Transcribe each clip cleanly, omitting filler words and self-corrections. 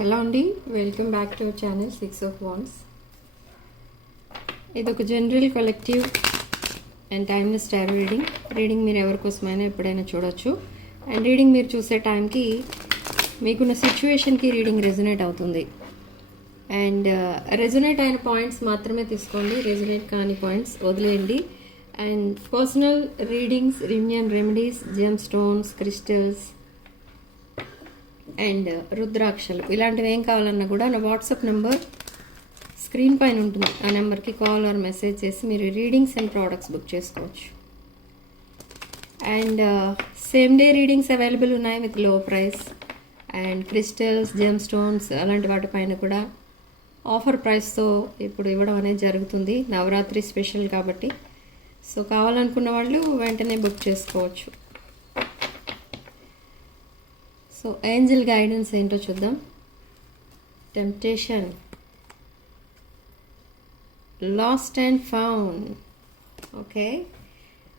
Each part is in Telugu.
హలో అండి, welcome back to our channel 6 of Wands. ఇది ఒక general collective and timeless tarot reading మీరు ఎవరికోసమైనా ఎప్పుడైనా చూడొచ్చు. అండ్ రీడింగ్ మీరు చూసే టైంకి మీకున్న సిచ్యువేషన్కి రీడింగ్ రెజొనేట్ అవుతుంది. అండ్ రెజొనేట్ అయిన పాయింట్స్ మాత్రమే తీసుకోండి, రెజొనేట్ కాని పాయింట్స్ వదిలేయండి. And personal readings, reunion remedies, gem stones, crystals and రుద్రాక్షలు ఇలాంటివి ఏం కావాలన్నా కూడా నా వాట్సాప్ నెంబర్ స్క్రీన్ పైన ఉంటుంది. ఆ నెంబర్కి కాల్ ఆర్ మెసేజ్ చేసి మీరు రీడింగ్స్ అండ్ ప్రోడక్ట్స్ బుక్ చేసుకోవచ్చు. And same day readings available ఉన్నాయి with low price. And crystals, gem stones అలాంటి వాటిపైన కూడా ఆఫర్ ప్రైస్తో ఇప్పుడు ఇవ్వడం అనేది జరుగుతుంది, నవరాత్రి స్పెషల్ కాబట్టి. సో కావాలనుకున్న వాళ్ళు వెంటనే బుక్ చేసుకోవచ్చు. సో ఏంజల్ గైడెన్స్ ఏంటో చూద్దాం. Temptation, lost and found. Okay,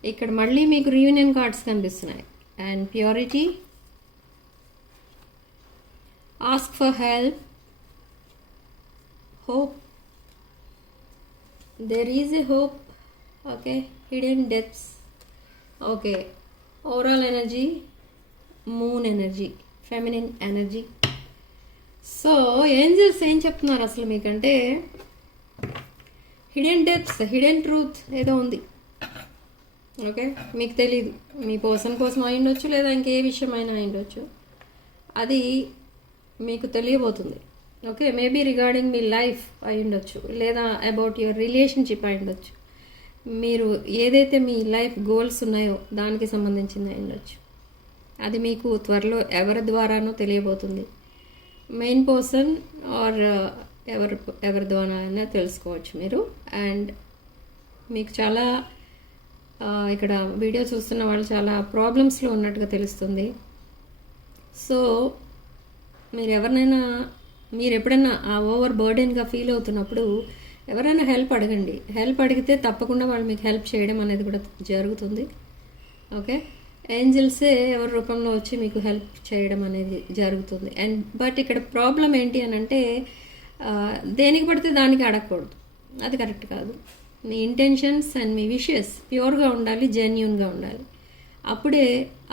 ఇక్కడ మళ్ళీ మీకు రీయూనియన్ కార్డ్స్ కనిపిస్తున్నాయి. And purity, ask for help, hope, there is a hope. Okay, hidden depths. Okay, overall energy, moon energy, feminine energy. So angels ఏం చెప్తున్నారు అసలు మీకంటే, హిడెన్ డెప్త్స్, హిడెన్ ట్రూత్ ఏదో ఉంది. ఓకే, మీకు తెలీదు, మీ పర్సన్ కోసం అయి ఉండొచ్చు, లేదా ఇంకే విషయమైనా అయి ఉండొచ్చు, అది మీకు తెలియబోతుంది. ఓకే, మేబీ రిగార్డింగ్ మీ లైఫ్ అయి ఉండొచ్చు, లేదా అబౌట్ యువర్ రిలేషన్షిప్ అయి ఉండొచ్చు, మీరు ఏదైతే మీ లైఫ్ గోల్స్ ఉన్నాయో దానికి సంబంధించింది అయి ఉండొచ్చు. అది మీకు త్వరలో ఎవరి ద్వారానో తెలియబోతుంది. మెయిన్ పర్సన్ ఆర్ ఎవరి ద్వారా అయినా తెలుసుకోవచ్చు మీరు. అండ్ మీకు చాలా ఇక్కడ వీడియో చూస్తున్న వాళ్ళు చాలా ప్రాబ్లమ్స్లో ఉన్నట్టుగా తెలుస్తుంది. సో మీరు ఎప్పుడైనా ఆ ఓవర్ బర్డెన్గా ఫీల్ అవుతున్నప్పుడు ఎవరైనా హెల్ప్ అడగండి. హెల్ప్ అడిగితే తప్పకుండా వాళ్ళు మీకు హెల్ప్ చేయడం అనేది కూడా జరుగుతుంది. ఓకే, ఏంజల్సే ఎవరి రూపంలో వచ్చి మీకు హెల్ప్ చేయడం అనేది జరుగుతుంది. అండ్ బట్ ఇక్కడ ప్రాబ్లం ఏంటి అని అంటే, దేనికి పడితే దానికి అడగకూడదు, అది కరెక్ట్ కాదు. మీ ఇంటెన్షన్స్ అండ్ మీ విషెస్ ప్యూర్గా ఉండాలి, జెన్యూన్గా ఉండాలి. అప్పుడే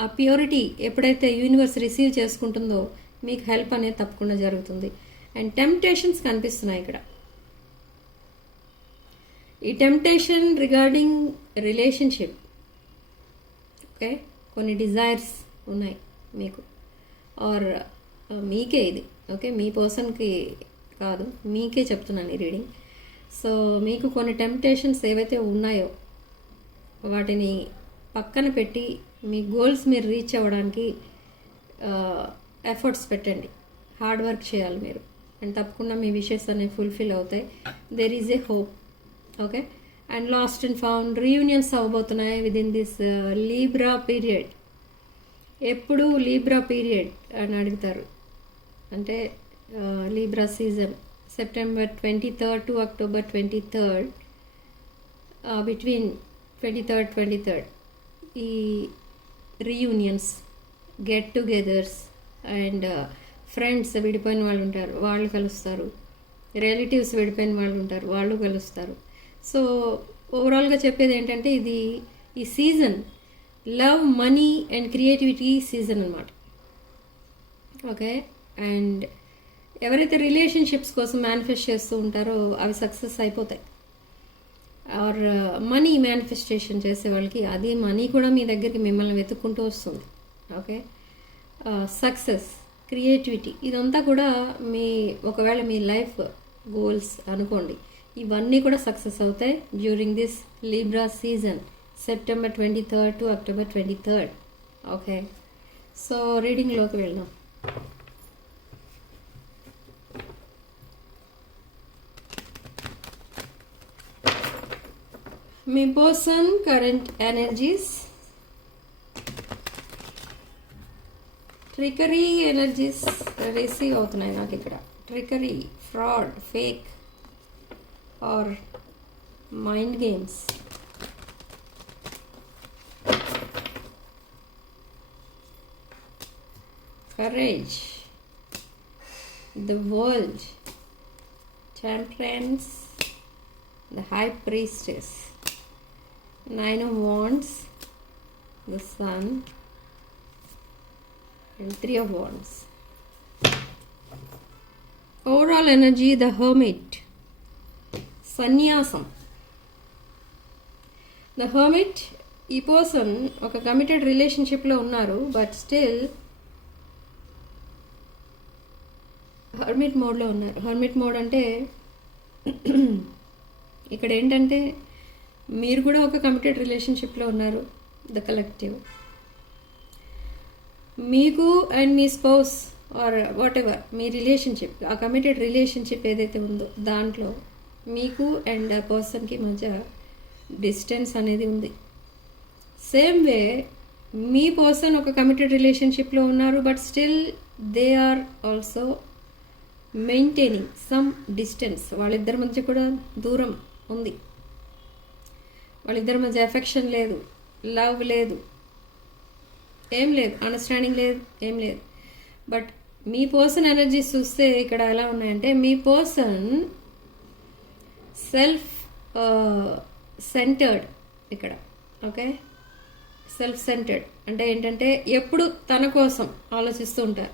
ఆ ప్యూరిటీ ఎప్పుడైతే యూనివర్స్ రిసీవ్ చేసుకుంటుందో మీకు హెల్ప్ అనేది తప్పకుండా జరుగుతుంది. అండ్ టెంప్టేషన్స్ కనిపిస్తున్నాయి ఇక్కడ. ఈ టెంప్టేషన్ రిగార్డింగ్ రిలేషన్షిప్. ఓకే, కొన్ని డిజైర్స్ ఉన్నాయి మీకు, ఆర్ మీకే ఇది. ఓకే, మీ పర్సన్కి కాదు, మీకే చెప్తున్నాను ఈ రీడింగ్. సో మీకు కొన్ని టెంప్టేషన్స్ ఏవైతే ఉన్నాయో వాటిని పక్కన పెట్టి మీ గోల్స్ మీరు రీచ్ అవ్వడానికి ఎఫర్ట్స్ పెట్టండి, హార్డ్ వర్క్ చేయాలి మీరు. అండ్ తప్పకుండా మీ విషెస్ అనేవి ఫుల్ఫిల్ అవుతాయి. There is a hope. Okay, and lost and found reunions అవ్వబోతున్నాయి విదిన్ దిస్ లీబ్రా పీరియడ్. ఎప్పుడు లీబ్రా పీరియడ్ అని అడుగుతారు అంటే Libra season September 23rd to October 23rd, between 23rd ఈ reunions, get togethers and friends విడిపోయిన వాళ్ళు ఉంటారు, వాళ్ళు కలుస్తారు. రిలేటివ్స్ విడిపోయిన వాళ్ళు ఉంటారు, వాళ్ళు కలుస్తారు. సో ఓవరాల్గా చెప్పేది ఏంటంటే, ఇది ఈ season love, money and creativity season అన్నమాట. ఓకే, అండ్ ఎవరైతే రిలేషన్షిప్స్ కోసం మేనిఫెస్ట్ చేస్తూ ఉంటారో అవి సక్సెస్ అయిపోతాయి. ఆర్ మనీ మేనిఫెస్టేషన్ చేసే వాళ్ళకి అది మనీ కూడా మీ దగ్గరికి మిమ్మల్ని వెతుక్కుంటూ వస్తుంది. ఓకే, సక్సెస్, క్రియేటివిటీ ఇదంతా కూడా ఒకవేళ మీ లైఫ్ గోల్స్ అనుకోండి, ఇవన్నీ కూడా సక్సెస్ అవుతాయి during this Libra season September 23rd to October 23rd. Okay, so రీడింగ్లోకి వెళ్దాం. మీ person current energies, trickery energies receive అవుతున్నాయి నాకు ఇక్కడ. Trickery, fraud, fake or mind games. courage, the world, temperance, the high priestess, 9 of wands, the sun, and 3 of wands. Overall energy, the hermit, sannyasam. The hermit, ఈ పర్సన్ ఒక కమిటెడ్ రిలేషన్షిప్లో ఉన్నారు, బట్ స్టిల్ హర్మిట్ మోడ్లో ఉన్నారు. హర్మిట్ మోడ్ అంటే ఇక్కడ ఏంటంటే మీరు కూడా ఒక కమిటెడ్ రిలేషన్షిప్లో ఉన్నారు, ద కలెక్టివ్. మీకు and me spouse are what ever me relationship, ఆ కమిటెడ్ రిలేషన్షిప్ ఏదైతే ఉందో దాంట్లో మీకు అండ్ ఆ పర్సన్కి మధ్య డిస్టెన్స్ అనేది ఉంది. సేమ్ వే మీ పర్సన్ ఒక కమిటెడ్ రిలేషన్షిప్లో ఉన్నారు, but still they are also maintaining some distance. వాళ్ళిద్దరి మధ్య కూడా దూరం ఉంది, వాళ్ళిద్దరి మధ్య ఎఫెక్షన్ లేదు, లవ్ లేదు, ఏం లేదు, అండర్స్టాండింగ్ లేదు, ఏం లేదు. బట్ మీ పర్సన్ ఎనర్జీస్ చూస్తే ఇక్కడ ఎలా ఉన్నాయంటే మీ పర్సన్ సెల్ఫ్ సెంటర్డ్ ఇక్కడ. ఓకే, సెల్ఫ్ సెంటర్డ్ అంటే ఏంటంటే ఎప్పుడు తన కోసం ఆలోచిస్తూ ఉంటారు.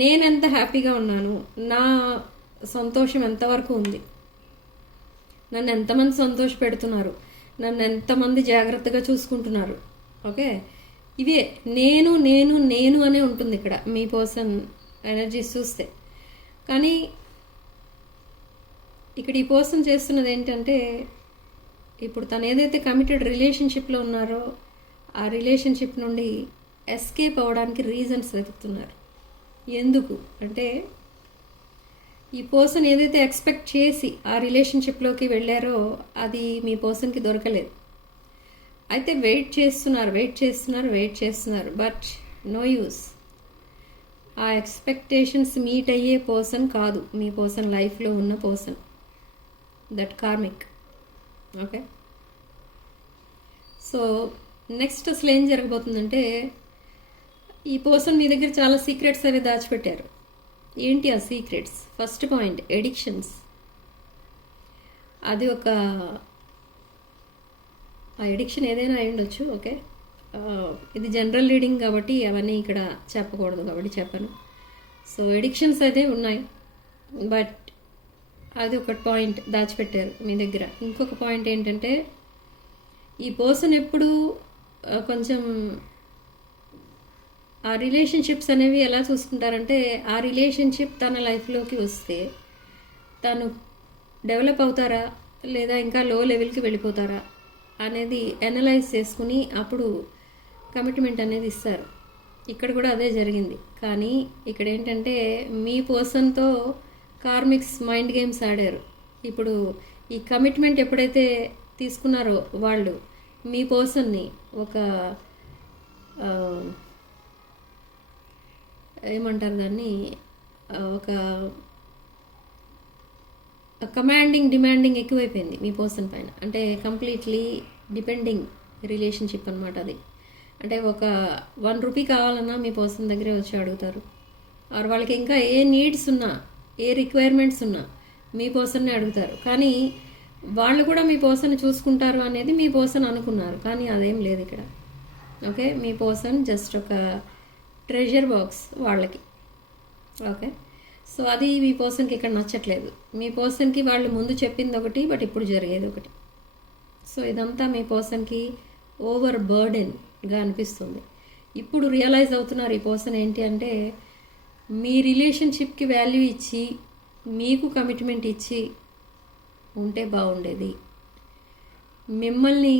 నేను ఎంత హ్యాపీగా ఉన్నాను, నా సంతోషం ఎంతవరకు ఉంది, నన్ను ఎంతమంది సంతోష పెడుతున్నారు, నన్ను ఎంతమంది జాగ్రత్తగా చూసుకుంటున్నారు. ఓకే, ఇవే నేను నేను నేను అనే ఉంటుంది ఇక్కడ మీ పర్సన్ ఎనర్జీస్ చూస్తే. కానీ ఇక్కడ ఈ పర్సన్ చేస్తున్నది ఏంటంటే ఇప్పుడు తను ఏదైతే కమిటెడ్ రిలేషన్షిప్లో ఉన్నారో ఆ రిలేషన్షిప్ నుండి ఎస్కేప్ అవ్వడానికి రీజన్స్ వెతుకుతున్నారు. ఎందుకు అంటే ఈ పర్సన్ ఏదైతే ఎక్స్పెక్ట్ చేసి ఆ రిలేషన్షిప్లోకి వెళ్ళారో అది మీ పర్సన్కి దొరకలేదు. అయితే వెయిట్ చేస్తున్నారు, బట్ నో యూస్. ఆ ఎక్స్పెక్టేషన్స్ మీట్ అయ్యే పర్సన్ కాదు మీ పర్సన్ లైఫ్లో ఉన్న person, that karmic. Okay, so next అసలు ఏం జరగబోతుందంటే ఈ పర్సన్ మీ దగ్గర చాలా సీక్రెట్స్ అవి దాచిపెట్టారు. ఏంటి ఆ సీక్రెట్స్? First point, addictions. అది ఒక ఆ ఎడిక్షన్ ఏదైనా అయి ఉండొచ్చు. ఓకే, ఇది జనరల్ రీడింగ్ కాబట్టి అవన్నీ ఇక్కడ చెప్పకూడదు కాబట్టి చెప్పను. సో ఎడిక్షన్స్ అయితే ఉన్నాయి, బట్ అది ఒక పాయింట్ దాచిపెట్టారు మీ దగ్గర. ఇంకొక పాయింట్ ఏంటంటే ఈ పర్సన్ ఎప్పుడు కొంచెం ఆ రిలేషన్షిప్స్ అనేవి ఎలా చూసుకుంటారంటే ఆ రిలేషన్షిప్ తన లైఫ్లోకి వస్తే తను డెవలప్ అవుతారా లేదా ఇంకా లో లెవెల్కి వెళ్ళిపోతారా అనేది అనలైజ్ చేసుకుని అప్పుడు కమిట్మెంట్ అనేది ఇస్తారు. ఇక్కడ కూడా అదే జరిగింది. కానీ ఇక్కడ ఏంటంటే మీ పర్సన్తో కార్మిక్స్ మైండ్ గేమ్స్ ఆడారు. ఇప్పుడు ఈ కమిట్మెంట్ ఎప్పుడైతే తీసుకున్నారో వాళ్ళు మీ పర్సన్ని ఒక ఏమంటారు దాన్ని, ఒక డిమాండింగ్ ఎక్కువైపోయింది మీ పర్సన్ పైన. అంటే కంప్లీట్లీ డిపెండింగ్ రిలేషన్షిప్ అనమాట అది. అంటే ఒక 1 రూపీ కావాలన్నా మీ పర్సన్ దగ్గరే వచ్చి అడుగుతారు. ఆర్ వాళ్ళకి ఇంకా ఏ నీడ్స్ ఉన్నా, ఏ రిక్వైర్మెంట్స్ ఉన్నా మీ పర్సన్నే అడుగుతారు. కానీ వాళ్ళు కూడా మీ పర్సన్ చూసుకుంటారు అనేది మీ పర్సన్ అనుకున్నారు, కానీ అదేం లేదు ఇక్కడ. ఓకే, మీ పర్సన్ జస్ట్ ఒక ట్రెజర్ బాక్స్ వాళ్ళకి. ఓకే, సో అది మీ పర్సన్కి ఇక్కడ నచ్చట్లేదు. మీ పర్సన్కి వాళ్ళు ముందు చెప్పింది ఒకటి, బట్ ఇప్పుడు జరిగేది ఒకటి. సో ఇదంతా మీ పర్సన్కి ఓవర్ బర్డెన్గా అనిపిస్తుంది. ఇప్పుడు రియలైజ్ అవుతున్నారు ఈ పర్సన్ ఏంటి అంటే మీ రిలేషన్షిప్కి వాల్యూ ఇచ్చి మీకు కమిట్మెంట్ ఇచ్చి ఉంటే బాగుండేది. మిమ్మల్ని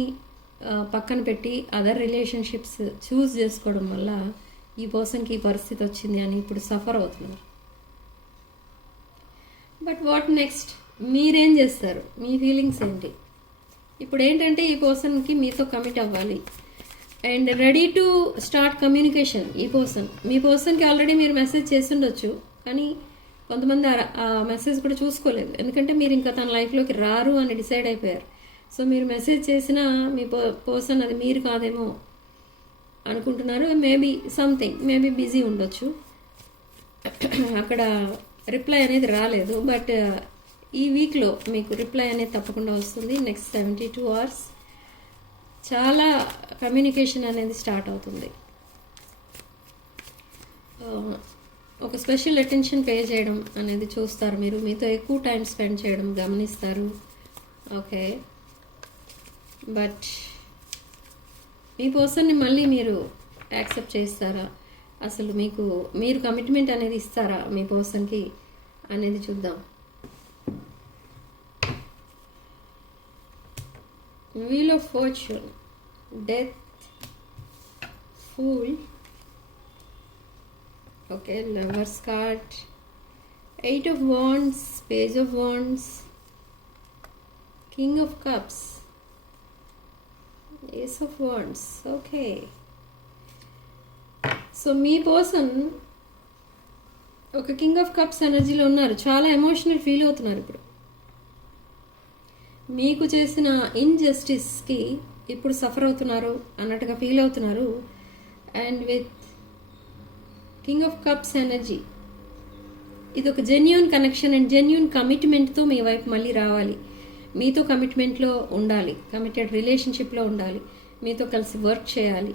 పక్కన పెట్టి అదర్ రిలేషన్షిప్స్ చూస్ చేసుకోవడం వల్ల ఈ పర్సన్కి ఈ పరిస్థితి వచ్చింది అని ఇప్పుడు సఫర్ అవుతున్నారు. But what next? మీరేం చేస్తారు? మీ ఫీలింగ్స్ ఏంటి? ఇప్పుడు ఏంటంటే ఈ పర్సన్కి మీతో కమిట్ అవ్వాలి and ready to start communication. మీ పర్సన్కి ఆల్రెడీ మీరు మెసేజ్ చేసి ఉండొచ్చు, కానీ కొంతమంది ఆ మెసేజ్ కూడా చూసుకోలేదు. ఎందుకంటే మీరు ఇంకా తన లైఫ్లోకి రారు అని డిసైడ్ అయిపోయారు. సో మీరు మెసేజ్ చేసినా మీ పర్సన్ అది మీరు కాదేమో అనుకుంటున్నారు. మేబీ బిజీ ఉండొచ్చు. అక్కడ రిప్లై అనేది రాలేదు. బట్ ఈ వీక్లో మీకు రిప్లై అనేది తప్పకుండా వస్తుంది. నెక్స్ట్ 72 hours చాలా కమ్యూనికేషన్ అనేది స్టార్ట్ అవుతుంది. ఒక స్పెషల్ అటెన్షన్ పే చేయడం అనేది చూస్తారు మీరు. మీతో ఎక్కువ టైం స్పెండ్ చేయడం గమనిస్తారు. ఓకే, బట్ మీ పర్సన్ని మళ్ళీ మీరు యాక్సెప్ట్ చేస్తారా, అసలు మీరు కమిట్మెంట్ అనేది ఇస్తారా మీ పర్సన్కి అనేది చూద్దాం. Wheel of fortune, death, fool, okay, lovers card, 8 of wands, page of wands, king of cups, ace of wands. Okay, so me person ఒక కింగ్ ఆఫ్ కప్స్ ఎనర్జీలో ఉన్నారు. చాలా ఎమోషనల్ ఫీల్ అవుతున్నారు ఇప్పుడు. మీకు చేసిన ఇన్జస్టిస్కి ఇప్పుడు సఫర్ అవుతున్నారు అన్నట్టుగా ఫీల్ అవుతున్నారు. And with king of cups energy, ఇది ఒక జెన్యూన్ కనెక్షన్ అండ్ జెన్యూన్ కమిట్మెంట్తో మీ వైపు మళ్ళీ రావాలి. మీతో కమిట్మెంట్లో ఉండాలి, కమిటెడ్ రిలేషన్షిప్లో ఉండాలి, మీతో కలిసి వర్క్ చేయాలి,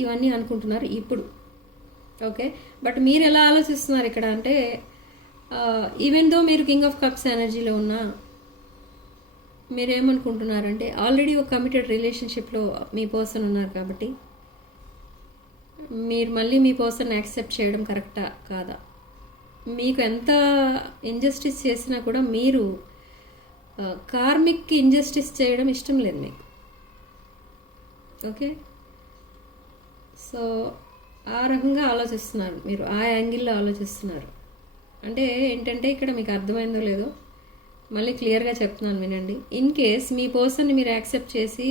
ఇవన్నీ అనుకుంటున్నారు ఇప్పుడు. ఓకే, బట్ మీరు ఎలా ఆలోచిస్తున్నారు ఇక్కడ అంటే, ఈవెన్ దో మీరు కింగ్ ఆఫ్ కప్స్ ఎనర్జీలో ఉన్నా మీరేమనుకుంటున్నారంటే ఆల్రెడీ ఒక కమిటెడ్ రిలేషన్షిప్లో మీ పర్సన్ ఉన్నారు కాబట్టి మీరు మళ్ళీ మీ పర్సన్ యాక్సెప్ట్ చేయడం కరెక్టా కాదా. మీకు ఎంత ఇంజస్టిస్ చేసినా కూడా మీరు కార్మిక్కి ఇంజస్టిస్ చేయడం ఇష్టం లేదు మీకు. ఓకే, సో ఆ రకంగా ఆలోచిస్తున్నారు మీరు, ఆ యాంగిల్లో ఆలోచిస్తున్నారు. అంటే ఏంటంటే ఇక్కడ మీకు అర్థమైందో లేదో మళ్ళీ క్లియర్గా చెప్తున్నాను వినండి. ఇన్ కేస్ మీ పర్సన్ని మీరు యాక్సెప్ట్ చేసి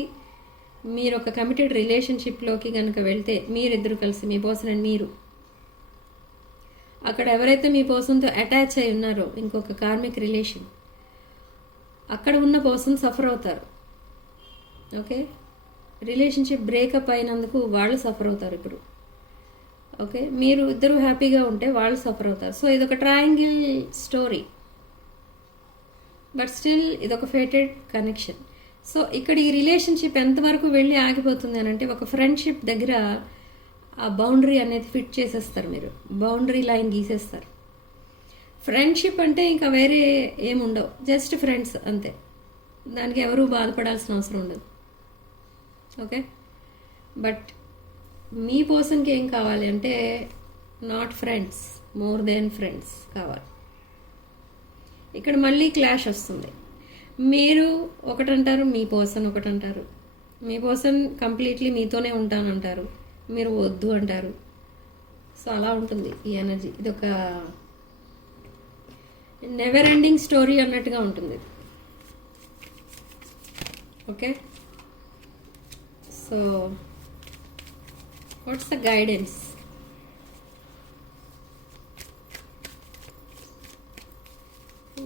మీరు ఒక కమిటెడ్ రిలేషన్షిప్లోకి కనుక వెళ్తే, మీరిద్దరు కలిసి మీ పర్సన్ అండ్ మీరు, అక్కడ ఎవరైతే మీ పర్సన్తో అటాచ్ అయి ఉన్నారో ఇంకొక కార్మిక్ రిలేషన్, అక్కడ ఉన్న పర్సన్ సఫర్ అవుతారు. ఓకే, రిలేషన్షిప్ బ్రేకప్ అయినందుకు వాళ్ళు సఫర్ అవుతారు ఇప్పుడు. ఓకే, మీరు ఇద్దరు హ్యాపీగా ఉంటే వాళ్ళు సఫర్ అవుతారు. సో ఇదొక ట్రయాంగిల్ స్టోరీ, బట్ స్టిల్ ఇదొక ఫేటెడ్ కనెక్షన్. సో ఇక్కడ ఈ రిలేషన్షిప్ ఎంతవరకు వెళ్ళి ఆగిపోతుంది అని అంటే, ఒక ఫ్రెండ్షిప్ దగ్గర ఆ బౌండరీ అనేది ఫిట్ చేసేస్తారు మీరు, బౌండరీ లైన్ గీసేస్తారు. ఫ్రెండ్షిప్ అంటే ఇంకా వేరే ఏముండవు, జస్ట్ ఫ్రెండ్స్ అంతే, దానికి ఎవరూ బాధపడాల్సిన అవసరం ఉండదు. ఓకే, బట్ మీ పర్సన్కి ఏం కావాలి అంటే not friends, more than friends కావాలి. ఇక్కడ మళ్ళీ క్లాష్ వస్తుంది. మీరు ఒకటంటారు, మీ పర్సన్ ఒకటంటారు. మీ పర్సన్ కంప్లీట్లీ మీతోనే ఉంటానంటారు, మీరు వద్దు అంటారు. సో అలా ఉంటుంది ఈ ఎనర్జీ. ఇది ఒక నెవర్ ఎండింగ్ స్టోరీ అన్నట్టుగా ఉంటుంది. Okay, so what's the guidance?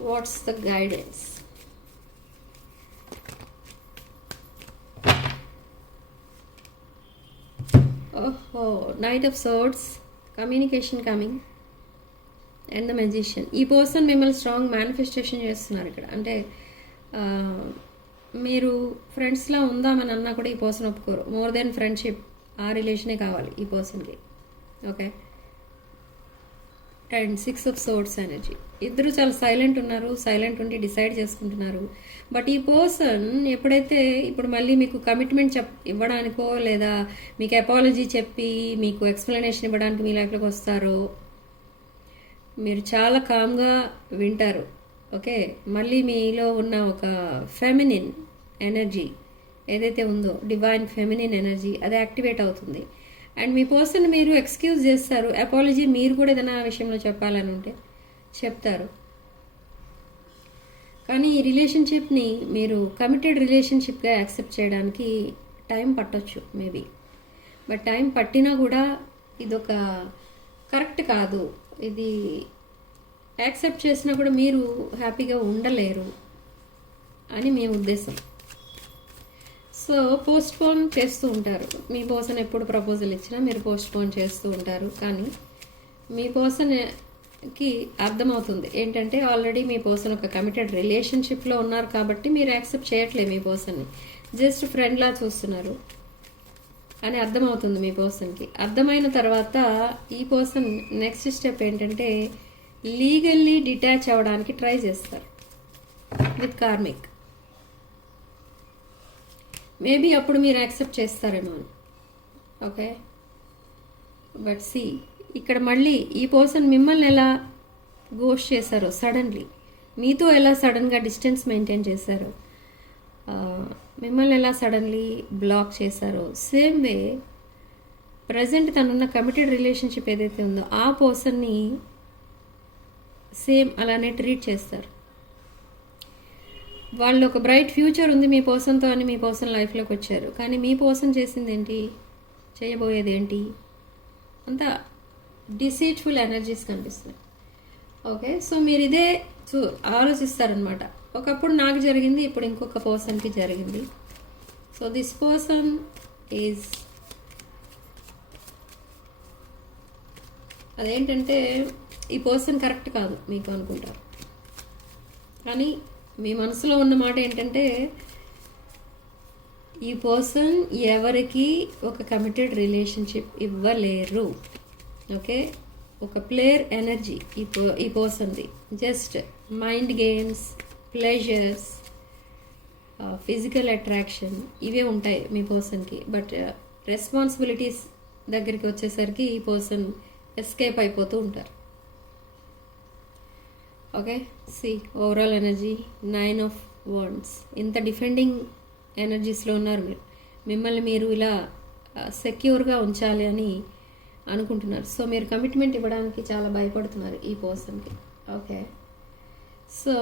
What's the guidance? Oh, Knight of Swords, communication coming, and the Magician. ఈ పర్సన్ మిమ్మల్ని స్ట్రాంగ్ మేనిఫెస్టేషన్ చేస్తున్నారు ఇక్కడ. అంటే మీరు ఫ్రెండ్స్లా ఉందామని అన్నా కూడా ఈ పర్సన్ ఒప్పుకోరు. మోర్ దెన్ ఫ్రెండ్షిప్, ఆ రిలేషనే కావాలి ఈ పర్సన్కి. Okay, and 6 of Swords energy. ఇద్దరు చాలా సైలెంట్ ఉన్నారు, సైలెంట్ ఉండి డిసైడ్ చేసుకుంటున్నారు. బట్ ఈ పర్సన్ ఎప్పుడైతే ఇప్పుడు మళ్ళీ మీకు కమిట్మెంట్ ఇవ్వడానికో లేదా మీకు అపాలజీ చెప్పి మీకు ఎక్స్ప్లెనేషన్ ఇవ్వడానికి మీ లైఫ్లోకి వస్తారో, మీరు చాలా కామ్గా వింటారు. ఓకే, మళ్ళీ మీలో ఉన్న ఒక ఫెమినిన్ ఎనర్జీ ఏదైతే ఉందో, డివైన్ ఫెమినిన్ ఎనర్జీ, అది యాక్టివేట్ అవుతుంది. అండ్ మీ పర్సన్ మీరు ఎక్స్క్యూజ్ చేస్తారు. అపాలజీ మీరు కూడా ఏదైనా విషయంలో చెప్పాలని ఉంటే చెప్తారు. కానీ ఈ రిలేషన్షిప్ని మీరు కమిటెడ్ రిలేషన్షిప్గా యాక్సెప్ట్ చేయడానికి టైం పట్టొచ్చు మేబీ. బట్ టైం పట్టినా కూడా ఇదొక కరెక్ట్ కాదు. ఇది యాక్సెప్ట్ చేసినా కూడా మీరు హ్యాపీగా ఉండలేరు అని మీ ఉద్దేశం. సో పోస్ట్పోన్ చేస్తూ ఉంటారు. మీ పర్సన్ ఎప్పుడు ప్రపోజల్ ఇచ్చినా మీరు పోస్ట్పోన్ చేస్తూ ఉంటారు. కానీ మీ పర్సన్ కి అర్థమవుతుంది ఏంటంటే ఆల్రెడీ మీ పర్సన్ ఒక కమిటెడ్ రిలేషన్షిప్లో ఉన్నారు కాబట్టి మీరు యాక్సెప్ట్ చేయట్లేదు మీ పర్సన్ని, జస్ట్ ఫ్రెండ్లా చూస్తున్నారు అని అర్థమవుతుంది మీ పర్సన్కి. అర్థమైన తర్వాత ఈ పర్సన్ నెక్స్ట్ స్టెప్ ఏంటంటే లీగల్లీ డిటాచ్ అవ్వడానికి ట్రై చేస్తారు విత్ కార్మిక్. మేబీ అప్పుడు మీరు యాక్సెప్ట్ చేస్తారేమో అని. ఓకే, బట్ సి ఇక్కడ మళ్ళీ ఈ పర్సన్ మిమ్మల్ని ఎలా గోస్ట్ చేశారో, సడన్లీ మీతో ఎలా సడన్గా డిస్టెన్స్ మెయింటైన్ చేశారో, మిమ్మల్ని ఎలా సడన్లీ బ్లాక్ చేశారో, సేమ్ వే ప్రజెంట్ తనున్న కమిటెడ్ రిలేషన్షిప్ ఏదైతే ఉందో ఆ పర్సన్ని సేమ్ అలానే ట్రీట్ చేస్తారు. వాళ్ళు ఒక బ్రైట్ ఫ్యూచర్ ఉంది మీ పర్సన్తో అని మీ పర్సన్ లైఫ్లోకి వచ్చారు, కానీ మీ పర్సన్ చేసింది ఏంటి, చేయబోయేది ఏంటి, అంతా డిసీట్ఫుల్ ఎనర్జీస్ కనిపిస్తున్నాయి. ఓకే, సో మీరు ఇదే ఆలోచిస్తారనమాట. ఒకప్పుడు నాకు జరిగింది, ఇప్పుడు ఇంకొక పర్సన్కి జరిగింది. సో దిస్ పర్సన్ ఈజ్ అదేంటంటే ఈ పర్సన్ కరెక్ట్ కాదు మీకు అనుకుంటారు, కానీ మీ మనసులో ఉన్న మాట ఏంటంటే ఈ పర్సన్ ఎవరికి ఒక కమిటెడ్ రిలేషన్షిప్ ఇవ్వలేరు. ఓకే, ఒక ప్లేయర్ ఎనర్జీ ఈ పర్సన్ది. Just mind games, pleasures, physical attraction ఇవే ఉంటాయి మీ పర్సన్కి. బట్ రెస్పాన్సిబిలిటీస్ దగ్గరికి వచ్చేసరికి ఈ పర్సన్ ఎస్కేప్ అయిపోతూ ఉంటారు. Okay, see overall energy 9 of wands. ఇంత డిఫెండింగ్ ఎనర్జీస్లో ఉన్నారు మీరు. మిమ్మల్ని మీరు ఇలా సెక్యూర్గా ఉంచాలి అని అనుకుంటున్నారు. సో మీరు కమిట్మెంట్ ఇవ్వడానికి చాలా భయపడుతున్నారు ఈ పర్సన్కి. ఓకే, సో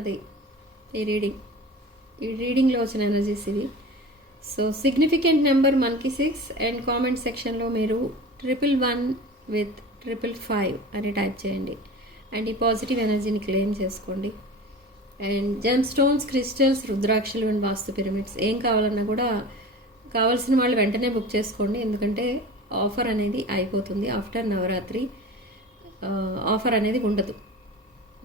అది ఈ రీడింగ్లో వచ్చిన ఎనర్జీస్ ఇవి. సో సిగ్నిఫికెంట్ నెంబర్ మనకి 6 అండ్ కామెంట్ సెక్షన్లో మీరు 111 with 555 అని టైప్ చేయండి అండ్ ఈ పాజిటివ్ ఎనర్జీని క్లెయిమ్ చేసుకోండి. అండ్ జెమ్ స్టోన్స్, క్రిస్టల్స్, రుద్రాక్షలు అండ్ వాస్తు పిరమిడ్స్ ఏం కావాలన్నా కూడా కావాల్సిన వాళ్ళు వెంటనే బుక్ చేసుకోండి, ఎందుకంటే ఆఫర్ అనేది అయిపోతుంది. ఆఫ్టర్ నవరాత్రి ఆఫర్ అనేది ఉండదు.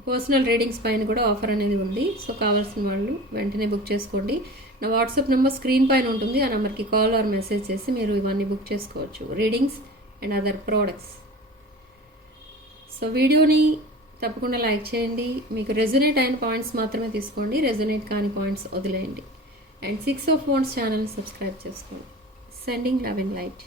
పర్సనల్ రీడింగ్స్ పైన కూడా ఆఫర్ అనేది ఉంది. సో కావాల్సిన వాళ్ళు వెంటనే బుక్ చేసుకోండి. నా వాట్సాప్ నెంబర్ స్క్రీన్ పైన ఉంటుంది, ఆ నెంబర్కి కాల్ ఆర్ మెసేజ్ చేసి మీరు ఇవన్నీ బుక్ చేసుకోవచ్చు, readings and other products. So వీడియోని తప్పకుండా లైక్ చేయండి. మీకు రెజొనేట్ అయిన పాయింట్స్ మాత్రమే తీసుకోండి, రెజొనేట్ కాని పాయింట్స్ వదిలేయండి. అండ్ 6 of Wands ఛానల్ని సబ్స్క్రైబ్ చేసుకోండి. Sending love and light.